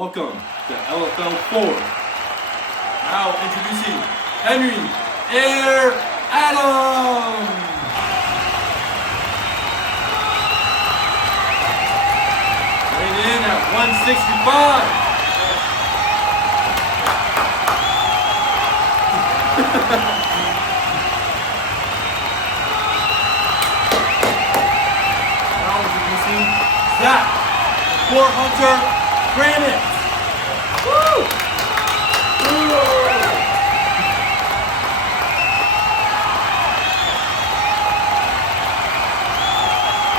Welcome to LFL 4. Now introducing Henry Air Adams. Weighing in at 165. Now introducing Zach, the Core Hunter Granite. Woo!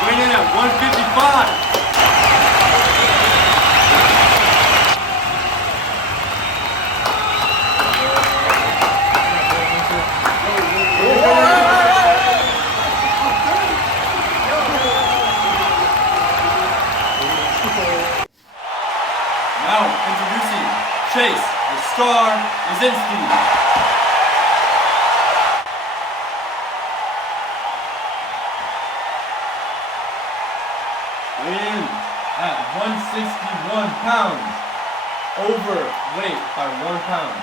Weighing in at 155. Now introducing Chase, the Star Lazinski. Weighing in at 161 pounds. Overweight by 1 pound.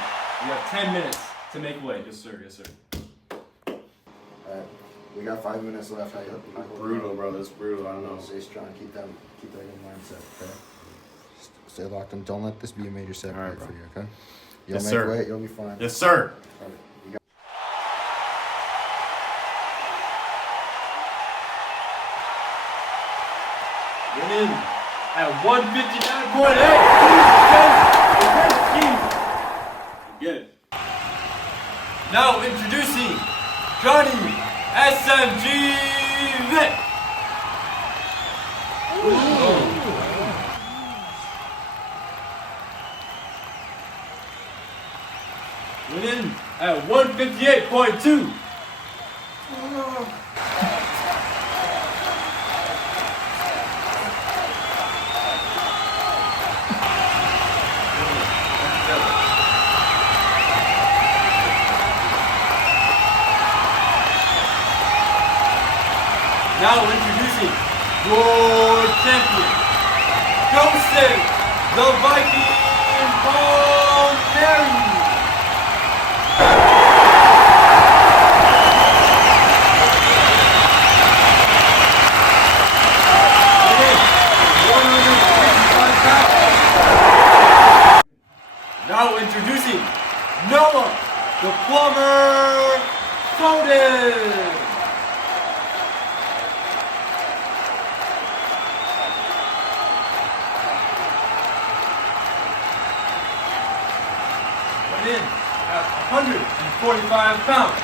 You have 10 minutes to make weight. Yes, sir. Yes, sir. We got 5 minutes left. Brutal, bro. That's brutal. I don't know. Stay strong. Keep that in mindset. Okay. Stay locked in. Don't let this be a major setback for you. Okay. You'll make weight. You'll be fine. Yes, sir. All right. You got Winning at 159.8. Get it. Now introducing Johnny SMG Vic. Winning at 158.2. Now introducing your champion, Joseph the Viking Palmieri. Now introducing Noah the Palmieri Soden. In at 145 pounds.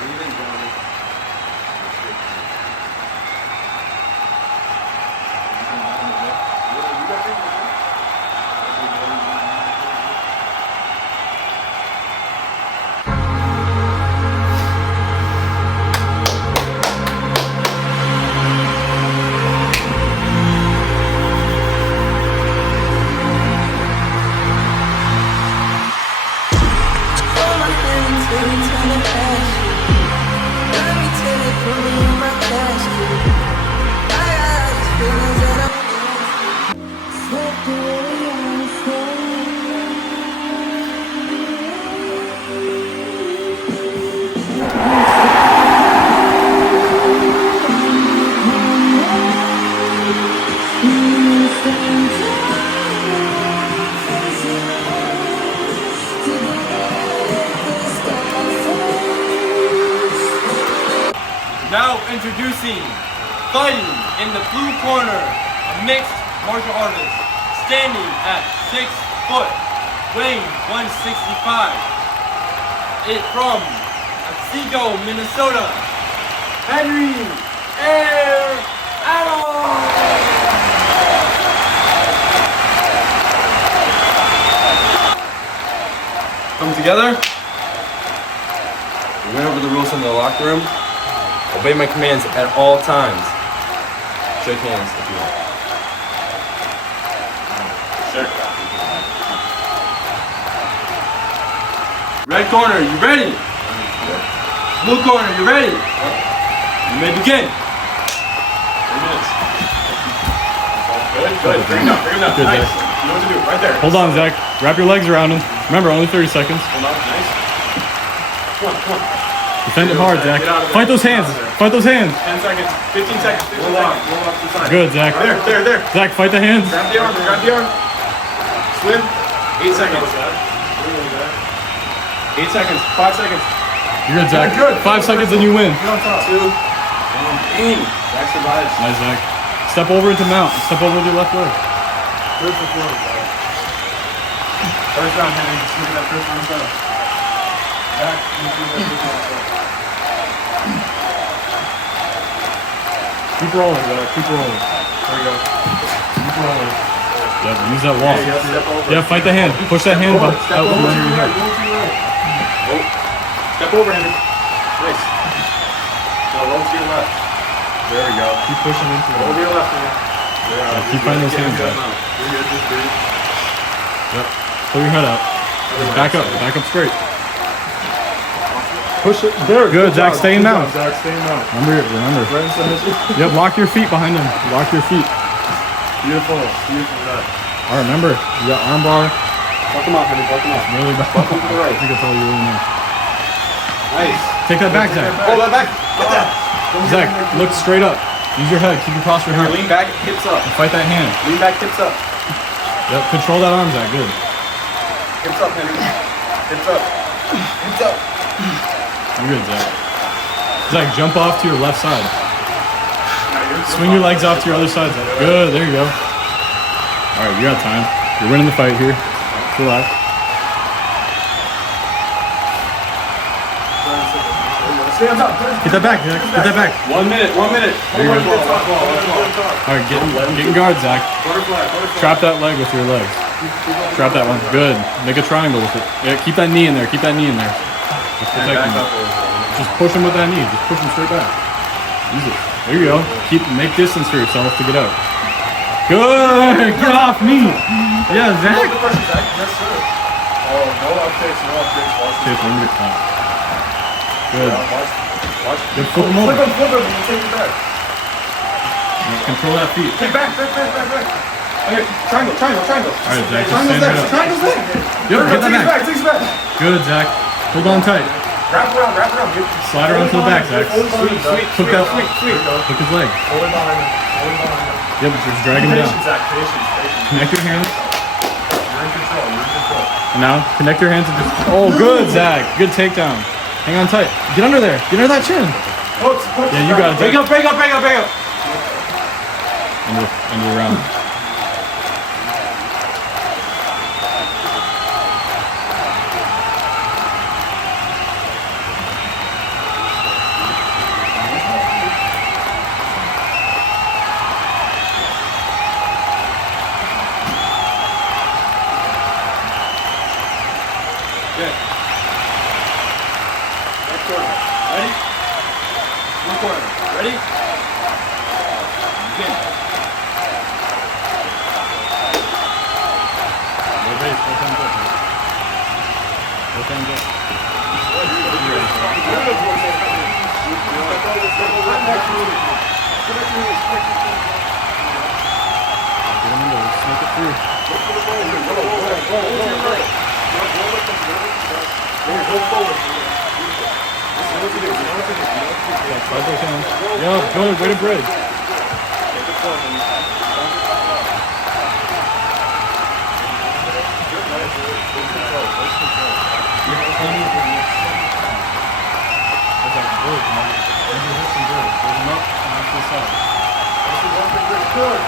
Breathe in, Johnny. Now introducing, fighting in the blue corner, a mixed martial artist, standing at 6 foot, weighing 165. It's from Otsego, Minnesota, Henry Air Adams. Come together. We went over the rules in the locker room. Obey my commands at all times. Shake hands if you want. Sure. Red corner, you ready? Blue corner, you ready? You may begin. Good. Bring him down. Good, Nice. Zach. You know what to do. Right there. Hold on, Zach. Wrap your legs around him. Remember, only 30 seconds. Hold on. Nice. Come on. Defend it hard, Zach. Get out of there. Fight those hands. Fight those hands. 10 seconds. 15 seconds. Roll off to the side. Good, Zach. There. Zach, fight the hands. Grab the arm. Swim. 8 seconds. 8 seconds. 5 seconds. You're good, Zach. Good. 5 seconds and you win. 2, 1. Bang. Zach survives. Nice, Zach. Step over into mount. Step over with your left leg. Good performance, Zach. First round, Henry. Just look at that first round setup. Back into that first round setup. Keep rolling, Zach. Keep rolling. There we go. Keep rolling. Yep, use that wall. Yeah, step over. Yeah, fight the hand. Push that hand out Step over from to under your your right. head. Roll to your right. Oh. Step over, Henry. Nice. Now roll to your left. There we go. Keep pushing into Roll to it. your left, Henry. Yeah, keep finding those hands, Zach. You're good, just breathe. Yep. Pull your head out. Back up. Back up straight. Push it. There. Good, Zach. Stay in mount. Zach, stay in mount. Remember. Friend submission. Yep, lock your feet behind him. Lock your feet. Beautiful, Zach. All right, remember, you got arm bar. Buck him off, Henry. Buck him off. Really bad. Buck him to the right. I think that's all you really know. Nice. Take that back, Zach. Hold that back. Get that. Zach, look straight up. Use your head. Keep your posture Henry, hard. lean back, hips up. Fight that hand. Lean back, hips up. Yep, control that arm, Zach. Good. Hips up, Henry. Hips up. Hips up. You're good, Zach. Zach, jump off to your left side. Swing your legs off to your other side, Zach. Good, there you go. All right, you got time. You're winning the fight here. Relax. Stay on top. Get that back, Zach. Get that back. 1 minute. 1 minute. There you go. All right, get in guard, Zach. Butterfly. Trap that leg with your legs. Trap that one. Good. Make a triangle with it. Yeah, keep that knee in there. Keep that knee in there. Just protect him. Just push him with that knee. Just push him straight back. Use it. There you go. Make distance for yourself to get out. Good. Get off me. Yeah, Zach. Yes, sir. Oh, no uptakes. Okay, so I'm gonna clap. Good. Watch. Good. Flip him over. Flip him. And take it back. Control that feet. Take back. Okay, triangle. All right, Zach. Just Triangle's stand right there. up. Triangle's there. Yep, get that back. Take it back. Good, Zach. Hold on tight. Wrap around. Slide around to the back, Zach. Sweet. Hook that. Hook his leg. Hold it behind him. Yep, just drag him down. Patience, Zach. Patience. Connect your hands. You're in control. And now, connect your hands and just... Oh, good, Zach. Good takedown. Hang on tight. Get under there. Get under that chin. Hooks. Yeah, you got it, Zach. Break up. End of the round. Okay. Next corner. Ready? One corner. Ready? Begin. No base. No thumbs up. No thumbs up. Get him into it. Sneak it through. Slide those hands. Yeah, good. Way to bridge.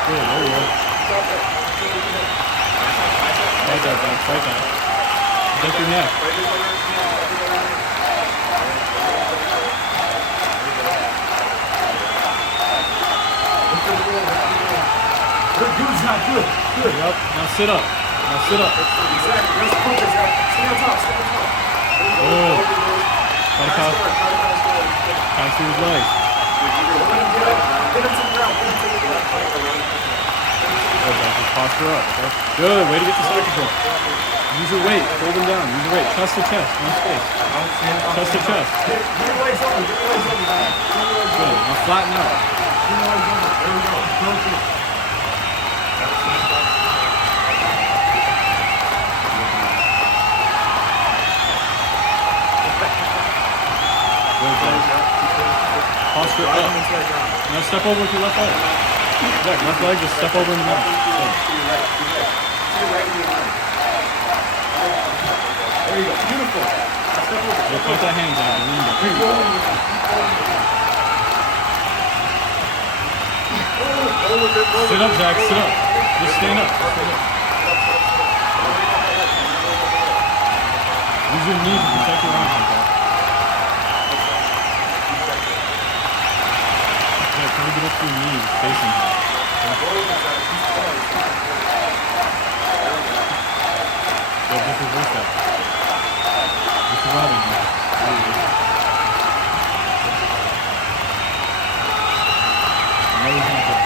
Good, there you go. Fight that, Zach. Fight that. Protect your neck. Good. Yep. Now sit up. Good. Try to pass through his legs. Good, Zach. Just posture up. Okay? Good. Way to get the side control. Use your weight. Hold him down. Use your weight. Chest to chest. No space. Chest to chest. Good. Now flatten out. Now step over with your left leg. Zach, left leg, just step over in the middle. To your right. There you go. Beautiful. Now step over. Yeah, point that hand, Zach. Lean back. Here you go. Sit up, Zach. Sit up. Just stand up. Stand up. Use your knees to protect your arms, Zach. Yeah, try to get up to your knees, facing him. Yeah, just reverse that. You're surviving, man. No, he's not good.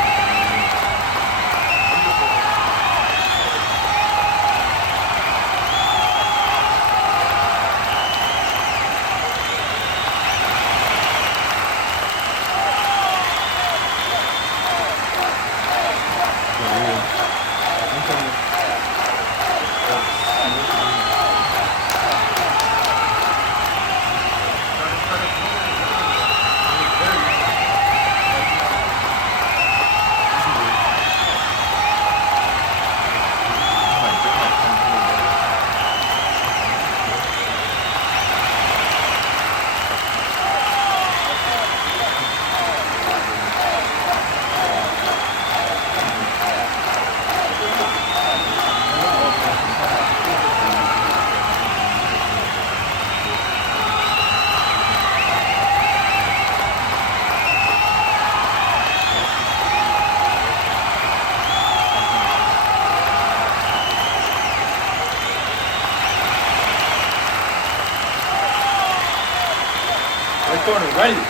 Right corner, ready.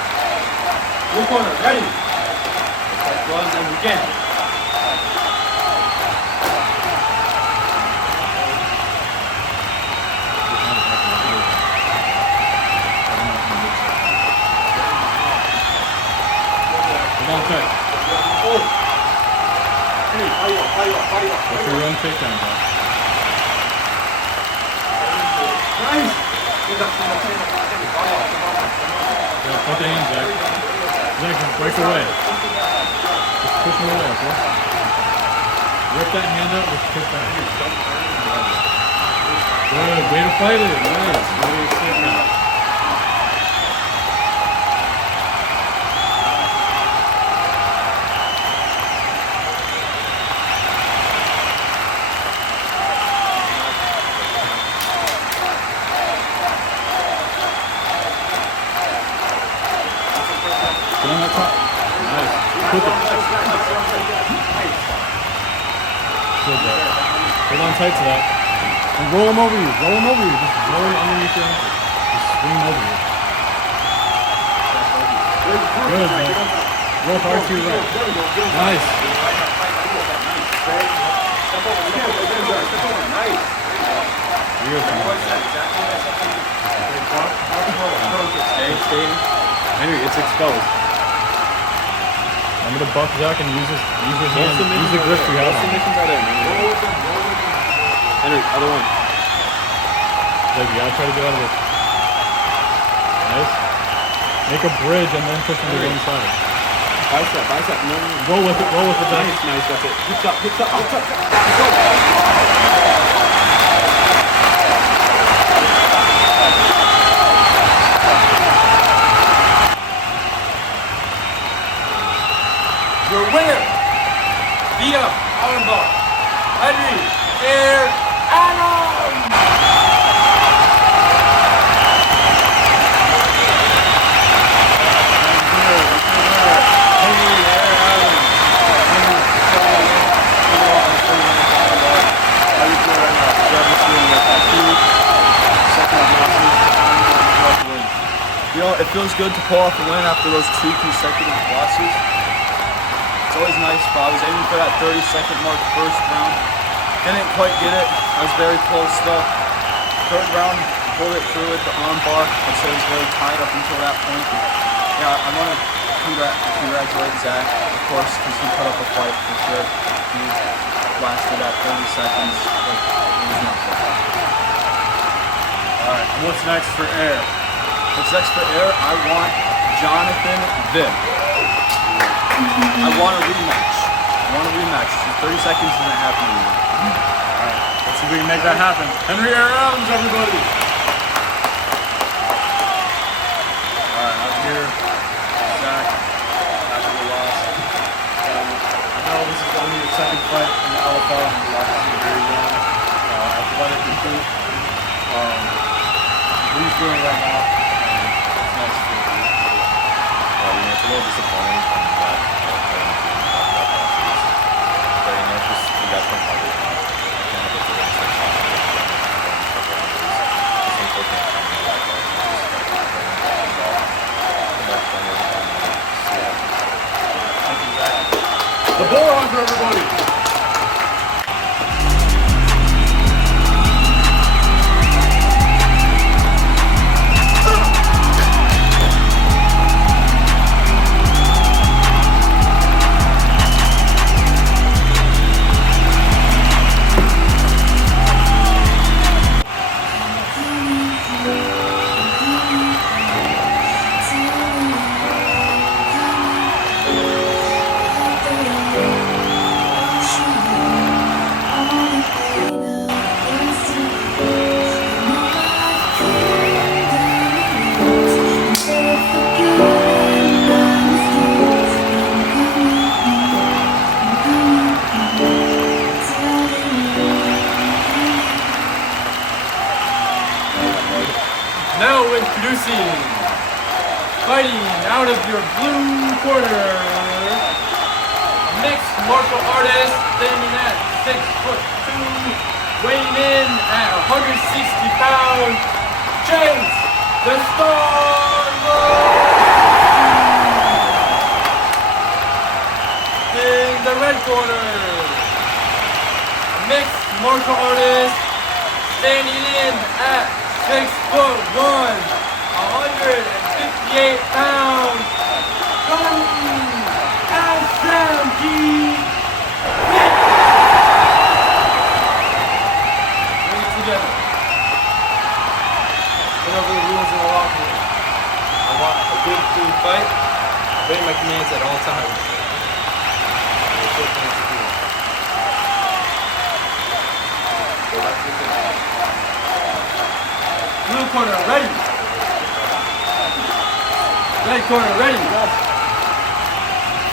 Blue corner, ready. Like gloves and begin. Come on, tight. Oh. Hey, body up. What's your run takedown, Zach? Nice. Stand up. Body up. Yeah, put the hands, Zach. Zach, just break away. Just push him away, okay? Rip that hand up, just push back. Good, way to fight it. Nice. Way to stick now. Get on that top. Nice. Cook it. Good, Zach. Hold on tight to that. And roll him over you. Just roll him underneath your ankle. Just swing him over you. Good, Zach. Roll hard to your right. Nice. Beautiful. Stay. Henry, it's exposed. I'm gonna buck Zach and use your hand. Use the grip you have. Submissions are there, man. Henry, other one. Zach, you gotta try to get out of it. Nice. Make a bridge and then push him to the inside. Bicep. No. Roll with it, Zach. Nice, that's it. Hips up. Your winner via armbar, Henry Air Adam. You know, it feels good to pull off a win after those 2 consecutive losses. It's always nice, but I was aiming for that 30-second mark first round. Didn't quite get it. I was very close though. Third round, pulled it through with the arm bar. I'd say it was very tight up until that point. Yeah, I want to congratulate Zach, of course, because he put up a fight for sure. He lasted that 30 seconds like it was nothing. Alright, and what's next for Air? What's next for Air? I want Jonathan Vick. I want a rematch. I want a rematch. 30 seconds isn't happening yet. Alright, let's see if we can make that happen. Henry Adams, everybody! Alright, I'm here. Zach, after the loss. I know this is only your second fight in the LFL, and you're obviously very young, athletic recruit. What are you feeling right now? What's next for you? It's a little disappointing coming back. But it's just, we got some progress now. I can't get to the next time. It's unfortunate timing of life. I just got to keep training, come back playing every time and see what happens. Thank you, Zach. The Bullhorn for everybody! Now introducing, fighting out of your blue corner, mixed martial artist standing at 6'2", weighing in at 160 pounds, Chase the Star in the red corner, mixed martial artist standing in at 6'1", 158 pounds, Tony SMG. Bring it together. Went over the rules in the locker room. I want a good, clean fight. Obey my commands at all times. Go back to the finish. Blue corner, ready. Red corner, ready.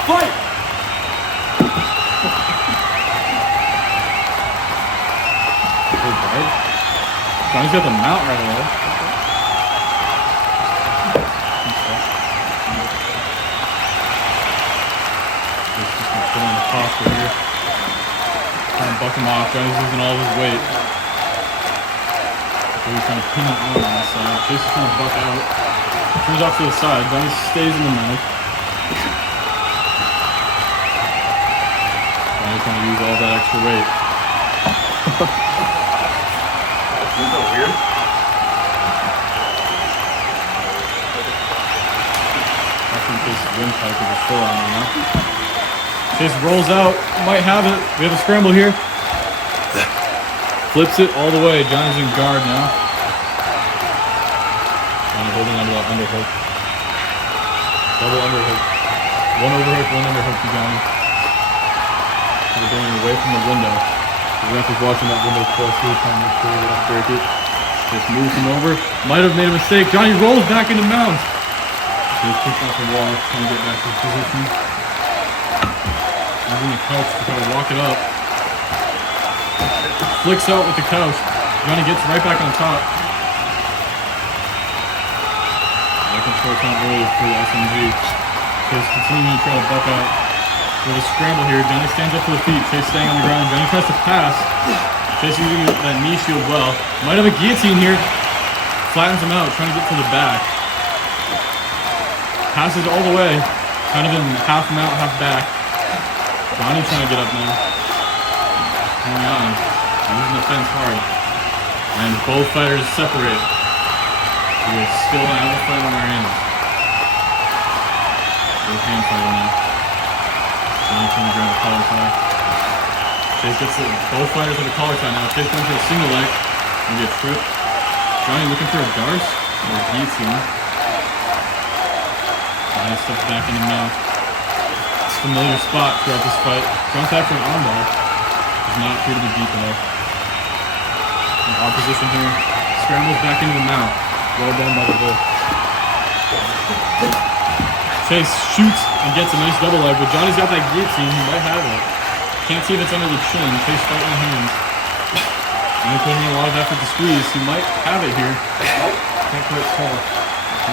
Fight! Johnny's got the mount right away. Just gonna put on the posture here. Trying to buck him off. Johnny's losing all of his weight. He's trying to pin it on the side. Chase is trying to buck out. Turns off to the side. Johnny stays in the mouth. Johnny's trying to use all that extra weight. Isn't that weird? Watching Chase's windpipe with his foot on right now. Chase rolls out. Might have it. We have a scramble here. Flips it all the way. Johnny's in guard now. Johnny holding onto that underhook. Double underhook. One overhook, one underhook to Johnny. Kind of going away from the window. The ref is watching that window closely, trying to make sure they don't break it. Just moves him over. Might have made a mistake. Johnny rolls back into mount. Just pushed off the wall, trying to get back to his position. Using the couch to try to walk it up. Flicks out with the couch. Johnny gets right back on top. Back in short time early for the SMG. Chase continuing to try to buck out. We have a scramble here. Johnny stands up to his feet. Chase staying on the ground. Johnny tries to pass. Chase using that knee shield well. Might have a guillotine here. Flattens him out, trying to get to the back. Passes all the way. Kind of in half mount, half back. Johnny trying to get up now. Hang on. Using the fence hard. And both fighters separate. We still have a fight on our hands. Both hand fighting now. Johnny trying to grab a collar tie. Chase gets both fighters with a collar tie now. Chase going for a single leg. Maybe a trip. Johnny looking for a darce or a guillotine. Johnny steps back in the mouth. familiar spot throughout this fight. Jump back for an armbar. Does not appear to be deep enough. In opposition here. Scrambles back into the mount. Well done by the Vic. Chase shoots and gets a nice double leg, but Johnny's got that guillotine. He might have it. Can't see if it's under the chin. Chase fighting the hands. Johnny putting in a lot of effort to squeeze. He might have it here. Can't quite tell.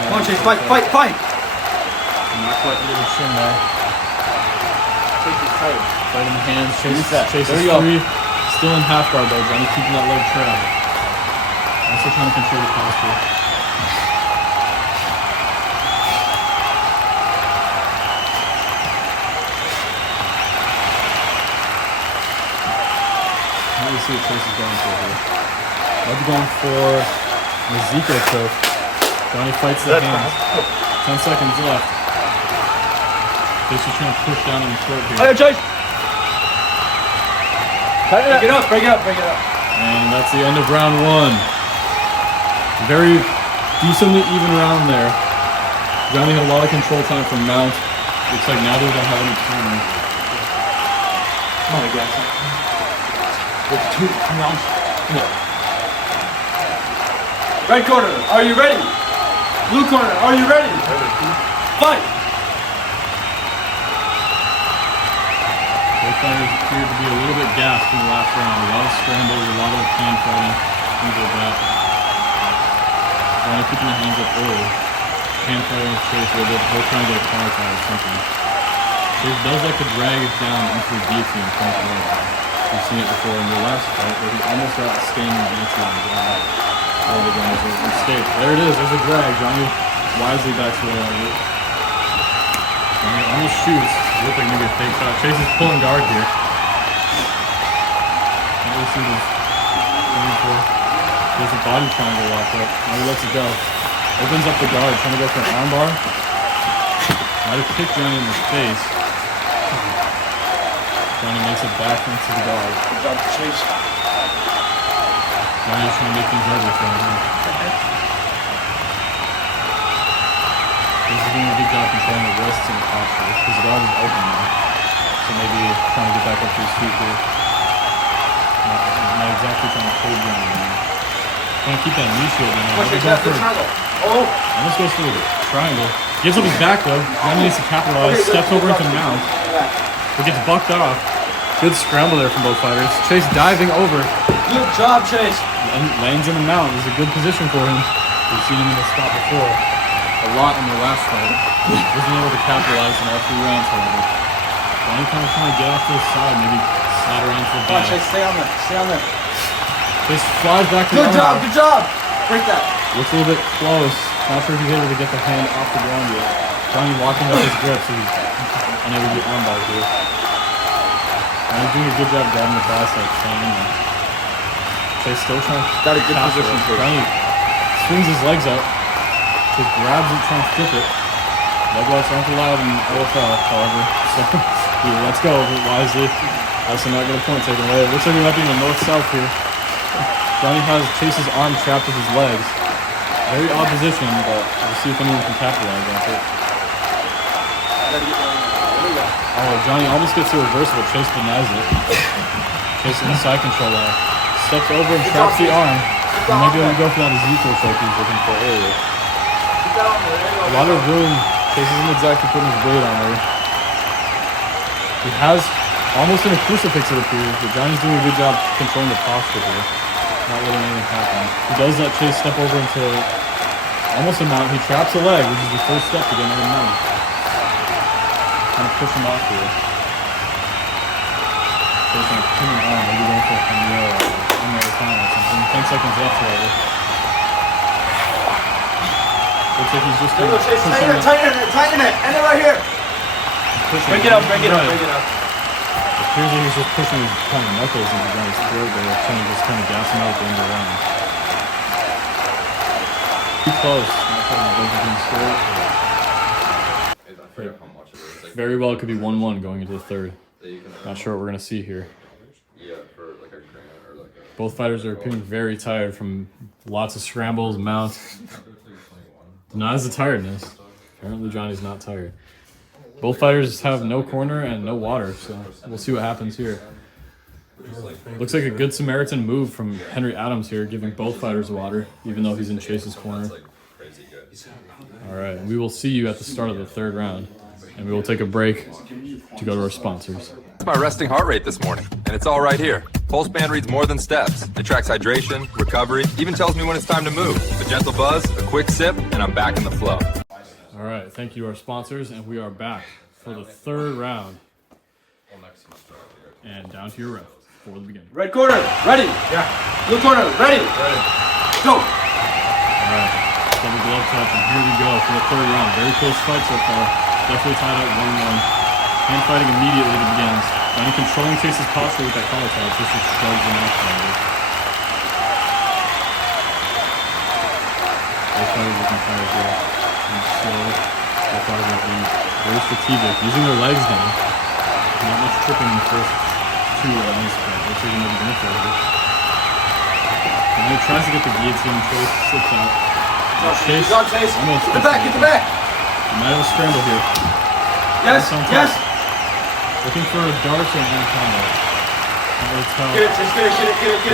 Come on, Chase, fight, fight, fight! Not quite under the chin there. Chase is tight. Fight in the hands. Chase is There you go. free. Still in half guard though. Johnny keeping that leg trapped. Also trying to control the posture. Let me see what Chase is going for here. Might be going for the Zico choke. Johnny fights the hands. 10 seconds left. Chase is trying to push down in the throat here. Hey, Chase! Break it up, break it up, break it up. And that's the end of round one. Very decently even round there. Johnny had a lot of control time from mount. Looks like now they don't have any time. Come on, guys. With two rounds. Red corner, are you ready? Blue corner, are you ready? Fight! Both fighters appeared to be a little bit gassed in the last round. A lot of scrambles, a lot of hand fighting, things like that. Johnny keeping the hands up early. Hand fighting with Chase a little bit, both trying to get a power tie or something. Chase does like to drag it down into the guillotine front leg. We've seen it before in the last fight where he almost got a standing guillotine on the ground. Oh, the ground was an escape. There it is, there's a drag. Johnny wisely backs away out of it. Johnny almost shoots. It looked like maybe a fake shot. Chase is pulling guard here. Can't really see this going for. There's a body triangle locked up. Now he lets it go. Opens up the guard, trying to go for an armbar. Might have kicked Johnny in the face. Johnny makes it back into the guard. Good job, Chase. Johnny's trying to make things ugly for him. This is doing a good job controlling the wrists and the posture. His guard is open now. So maybe trying to get back up to his feet here. Not exactly trying to hold Johnny now. Trying to keep that knee shield in there. Oh! Almost goes for the triangle. Gives up his back though. Johnny needs to capitalize. Steps over into mount. But gets bucked off. Good scramble there from both fighters. Chase diving over. Good job, Chase. And lands in the mount. This is a good position for him. We've seen him in this spot before. A lot in the last fight. Wasn't able to capitalize in all 3 rounds, however. Johnny kind of trying to get off to the side. Maybe slide around to the Come on, back. Chase, stay on there. Stay on there. Chase flies back to the Good job, armbar. good job. Break that. Looks a little bit close. Not sure if he's able to get the hand off the ground yet. Johnny locking up his grip so he's unable to get armbar here. Johnny's doing a good job grabbing the bicep, staying in there. Chase still trying to Got a good capture position, it. Chase. Johnny swings his legs up. Chase grabs it, trying to flip it. Leg locks aren't allowed in LFL, however. So he lets go of it wisely. Also not get a point taken away. It looks like we might be in the north-south here. Johnny has Chase's arm trapped with his legs. Very odd position, but we'll see if anyone can capitalize off it. Oh, Johnny almost gets a reversal, but Chase denies it. Chase in the side control there. Steps over and traps the arm. And maybe able to go for that Ezekiel choke he was looking for earlier. A lot of room. Chase isn't exactly putting his weight on there. He has almost in a crucifix, it appears, but Johnny's doing a good job controlling the posture here. Not letting anything happen. He does let Chase step over into almost a mount. He traps a leg, which is the first step to getting on the mount. Trying to push him off here. Chase on a pinning arm, maybe going for a Palmieri or something. 10 seconds left, however. Looks like he's just There you go, Chase. Tighten it. End it right here. Break it up. Appears like he's just pushing his kind of knuckles into Johnny's throat there, trying to just kind of gas him out at the end of the round. Too close. Not putting the legs being squared. I forget how much it is. Like, Very well, it could be 1-1 going into the third. that you can, Not sure what we're going to see here. yeah, for like a grand or like a. Both fighters are appearing very tired from lots of scrambles, mounts. Denies the tiredness. Apparently Johnny's not tired. Both fighters have no corner and no water, so we'll see what happens here. Looks like a good Samaritan move from Henry Adams here, giving both fighters water, even though he's in Chase's corner. All right, we will see you at the start of the third round, and we will take a break to go to our sponsors. That's my resting heart rate this morning, and it's all right here. Pulse Band reads more than steps. It tracks hydration, recovery, even tells me when it's time to move. A gentle buzz, a quick sip, and I'm back in the flow. All right, thank you to our sponsors, and we are back for the third round. And down to your ref for the beginning. Red corner, ready. Yeah. Blue corner, ready. Ready. Go. All right, double glove touch, and here we go for the third round. Very close fight so far. Definitely tied up 1-1. Hand fighting immediately it begins. Johnny controlling Chase's posture with that collar tie. Chase just shrugs him off. Both fighters looking tired here. And slow. Both fighters are being very strategic, using their legs now. Not much tripping in the first 2 rounds, but looks like another minute for it. And he tries to get the guillotine. Chase slips out. Chase almost get the back, get the back. He might have a scramble here. Yes, yes. Looking for a dart or an anaconda. Can't really tell. Get it, just get it.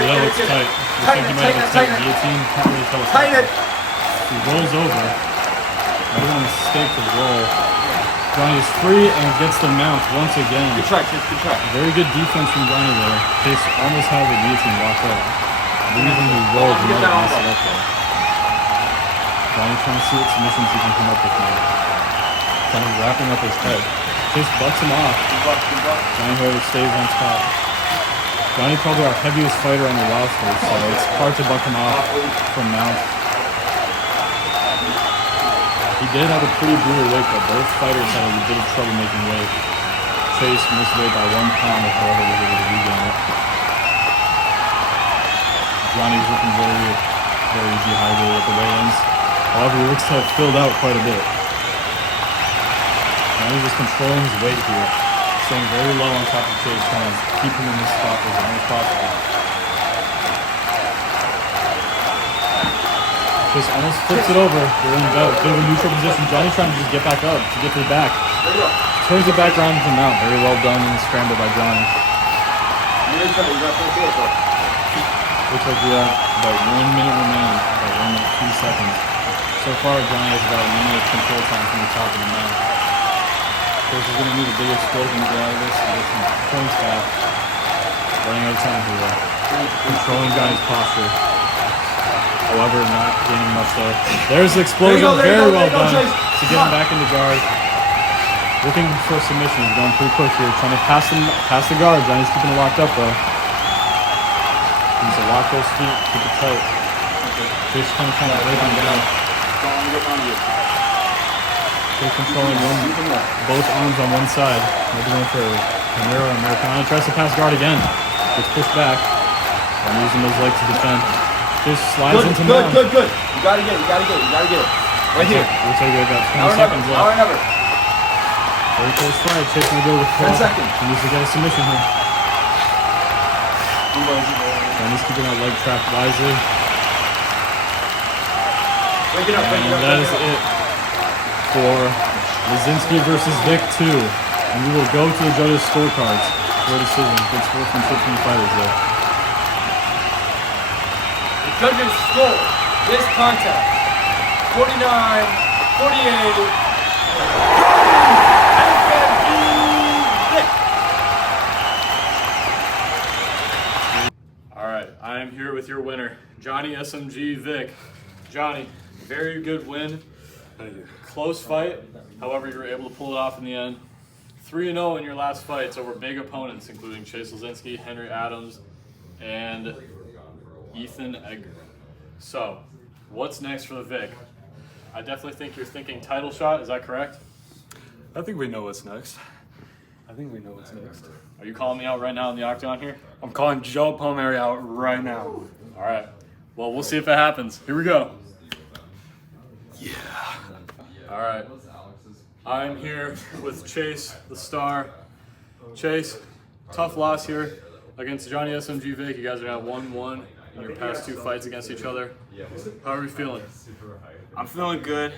That looks tight. Looks like he might have a tight guillotine. Can't really tell what's Tighten it. He rolls over. Not even a mistake to roll. Johnny is free and gets the mount once again. Good try, Chase, good try. Very good defense from Johnny there. Chase almost had the guillotine locked up. I believe when he rolled, he might have messed it up there. Johnny trying to see what submissions he can come up with now. Kind of wrapping up his head. Chase bucks him off. Johnny, however, stays on top. Johnny probably our heaviest fighter on the roster, so it's hard to buck him off from mount. He did have a pretty brutal weight, but both fighters had a bit of trouble making weight. Chase missed weight by 1 pound, however, was able to regain it. Johnny's looking very dehydrated at the weigh-ins. However, he looks to have filled out quite a bit. Johnny's just controlling his weight here, staying very low on top of Chase, trying to keep him in this spot as long as possible. Chase almost flips it over. They're in a bit of a neutral position. Johnny trying to just get back up to get to the back. Turns it back around to the mount. Very well done in the scramble by Johnny. Looks like we have about 1 minute remaining, about 1 minute, 2 seconds. So far, Johnny has about a minute of control time from the top of the mount. Chase is going to need a big explosion to get out of this and get some points back. Running out of time here, though. Controlling Johnny's posture. However, not gaining much there. There's the explosion. Very well done to get him back into guard. Looking for submission. He's going pretty quick here. Trying to pass the guard. Johnny's keeping it locked up, though. Needs to lock those feet. Keep it tight. Chase kind of trying to break him down. Chase controlling both arms on one side. Maybe going for Palmieri or Americana. Tries to pass guard again. Gets pushed back. And using those legs to defend. Just slides into mount. Good. You gotta get it. Right here. We'll take it about 20 seconds left. Hour and ever. Very close fight. Chase gonna go with 10 seconds. He needs to get a submission here. Johnny's keeping that leg trapped wisely. Break it up. And that is it for Lazinski versus Vic 2. And we will go to the judges' scorecards for a decision. Good sportsmanship from the fighters there. Judges score this contest 49-48. All right, I am here with your winner, Johnny SMG Vic. Johnny, very good win. Thank you. Close fight. However, you were able to pull it off in the end. 3-0 in your last fights over big opponents, including Chase Lazinski, Henry Adams, and Ethan Edgar. So, what's next for the Vic? I definitely think you're thinking title shot, is that correct? I think we know what's next. Are you calling me out right now in the octagon here? I'm calling Joe Palmieri out right now. All right. Well, we'll see if it happens. Here we go. Yeah. All right. I'm here with Chase, the star. Chase, tough loss here against Johnny SMG Vic. You guys are now 1-1 in your past 2 fights against each other. How are you feeling? I'm feeling good.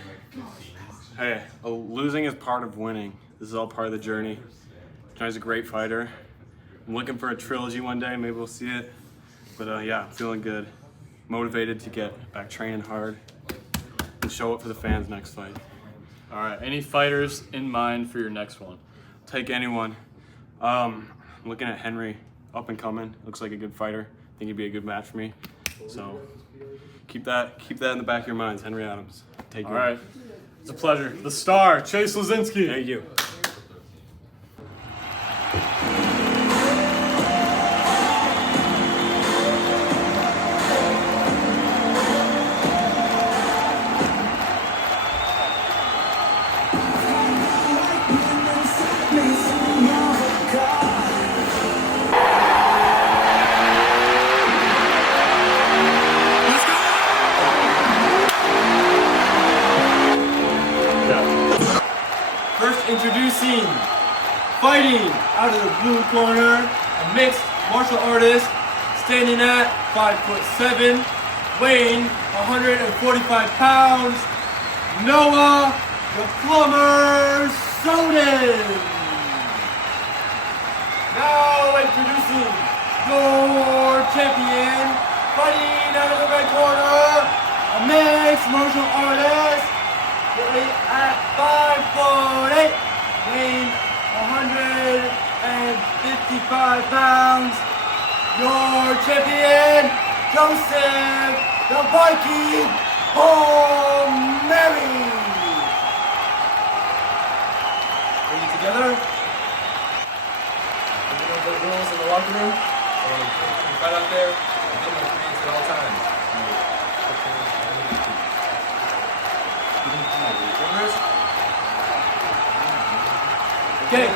Hey, losing is part of winning. This is all part of the journey. Johnny's a great fighter. I'm looking for a trilogy one day. Maybe we'll see it. But yeah, feeling good. Motivated to get back training hard and show up for the fans next fight. All right, any fighters in mind for your next one? Take anyone. I'm looking at Henry, up and coming. Looks like a good fighter. I think he'd be a good match for me. So keep that in the back of your minds. Henry Adams. Take All right, it's a pleasure. The star, Chase Lazinski. Thank you. First introducing, fighting out of the blue corner, a mixed martial artist, standing at 5'7", weighing 145 pounds, Noah the Plumber Soden. Now introducing your champion, fighting out of the red corner, a mixed martial artist, at 5'8", weighing 155 pounds, your champion, Joseph the Viking Palmieri. Bring it together. Are you gonna put rules in the locker room? Or right out there, give them commands at all times. Okay.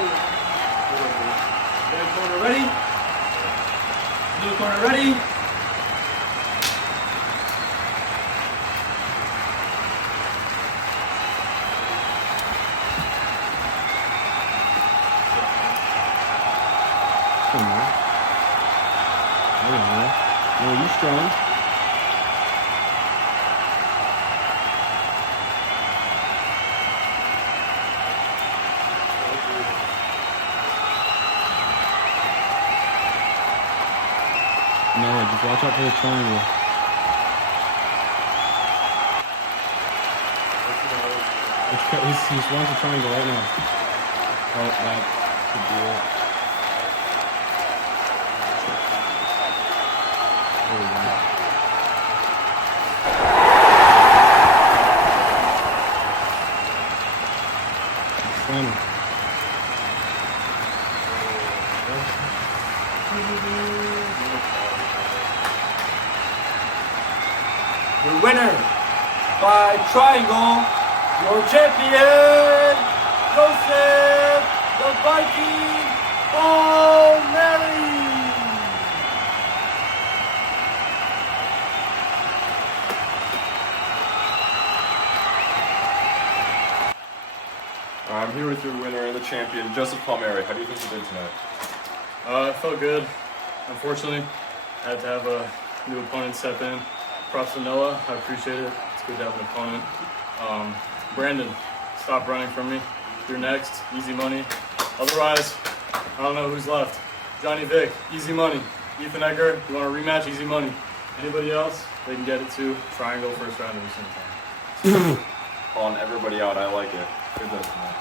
Red corner ready. Blue corner ready. Come on, man. Oh, you strong. No, just watch out for the triangle. He's wants a triangle right now. Oh, that could be it. There we go. Slam him. The winner by triangle, your champion, Joseph the Viking Palmieri. I'm here with your winner and the champion, Joseph Palmieri. How do you think you did tonight? It felt good. Unfortunately, I had to have a new opponent step in. Props to Noah. I appreciate it. It's good to have an opponent. Brandon, stop running from me. You're next. Easy money. Otherwise, I don't know who's left. Johnny Vick, easy money. Ethan Edgar, you want a rematch? Easy money. Anybody else? They can get it too. Triangle first round every single time. Calling everybody out, I like it. Good luck tonight.